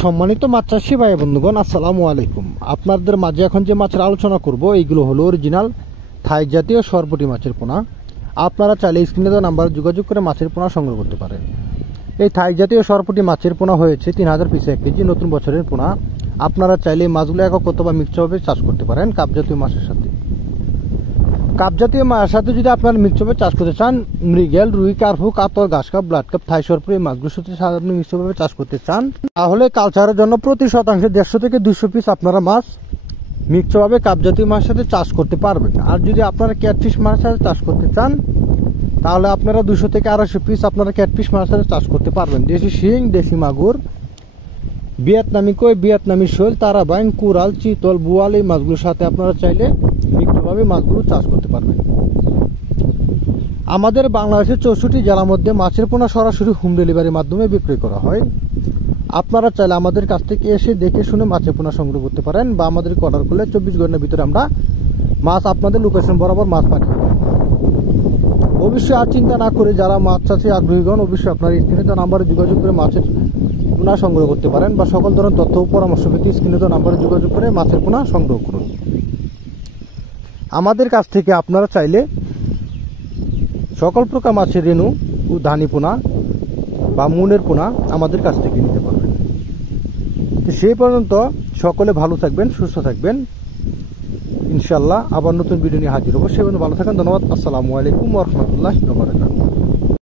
সম্মানিত মাছ চাষী ভাই বন্ধুগণ, আসসালামু আলাইকুম। আপনাদের মাঝে এখন যে মাছের আলোচনা করব এইগুলো হলো অরিজিনাল থাই জাতীয় সরপুঁটি মাছের পোনা। আপনারা চাইলে স্ক্রিনে দেওয়া নাম্বারে যোগাযোগ করে মাছের পোনা সংগ্রহ করতে পারেন। এই থাই জাতীয় সরপুঁটি মাছের পোনা হয়েছে 3000 পিসে 1 কেজি, নতুন বছরের পোনা। আপনারা চাইলে এই মাছগুলো একক অথবা মিক্সভাবে চাষ করতে পারেন কাপ জাতীয় মাছের সাথে। কাপ জাতীয় মাছের সাথে যদি আপনারা মিক্সভাবে চাষ করতে চান, মৃগেল, রুই, কার্পু, কাতল, ঘাস কাপ, ব্লাড কাপ, থাই সরপুঁটি এই মাছগুলোর সাথে আপনি মিক্সভাবে চাষ করতে চান, তাহলে কালচারের জন্য প্রতি শতাংশে 150 থেকে 200 পিস আপনারা মাছ মিক্সভাবে কাপ জাতীয় মাছের সাথে চাষ করতে পারবেন। আর যদি আপনারা ক্যাটফিশ মাছের সাথে চাষ করতে চান, তাহলে আপনারা 200 থেকে 250 পিস আপনারা ক্যাটফিশ মাছের সাথে চাষ করতে পারবেন। দেশি শিং, দেশি মাগুর, ভিয়েতনামি কই, ভিয়েতনামি শোল, তারাবাইন, কুরাল, চিতল, বোয়াল এই মাছগুলোর সাথে আপনারা চাইলে মিক্সভাবে মাছগুলো চাষ করতে পারবেন। আমাদের বাংলাদেশের 64 জেলার মধ্যে মাছের পোনা সরাসরি হোম ডেলিভারির মাধ্যমে বিক্রি করা হয়। আপনারা চাইলে আমাদের কাছ থেকে এসে দেখে শুনে মাছের পোনা সংগ্রহ করতে পারেন, বা আমাদেরকে অর্ডার করলে 24 ঘন্টার ভিতরে আমরা মাছ আপনাদের লোকেশন বরাবর মাছ পাঠিয়ে দেব। অবশ্যই আর চিন্তা না করে যারা মাছ চাষে আগ্রহীগণ, অবশ্যই আপনার স্ক্রিনে দেওয়া নাম্বারে যোগাযোগ করে মাছের পোনা সংগ্রহ করতে পারেন, বা সকল ধরনের তথ্য ও পরামর্শ পেতে স্ক্রিনে দেওয়া নাম্বারে যোগাযোগ করে মাছের পোনা সংগ্রহ করুন। আমাদের কাছ থেকে আপনারা চাইলে সকল প্রকার মাছের রেণু ও ধানি পোনা বা মুনের পোনা আমাদের কাছ থেকে নিতে পারবেন। তো সেই পর্যন্ত সকলে ভালো থাকবেন, সুস্থ থাকবেন। ইনশাল্লাহ আবার নতুন ভিডিও নিয়ে হাজির হবো। সে পর্যন্ত ভালো থাকেন। ধন্যবাদ। আসসালামু আলাইকুম ওয়া রাহমাতুল্লাহি ওয়া বারাকাতুহু।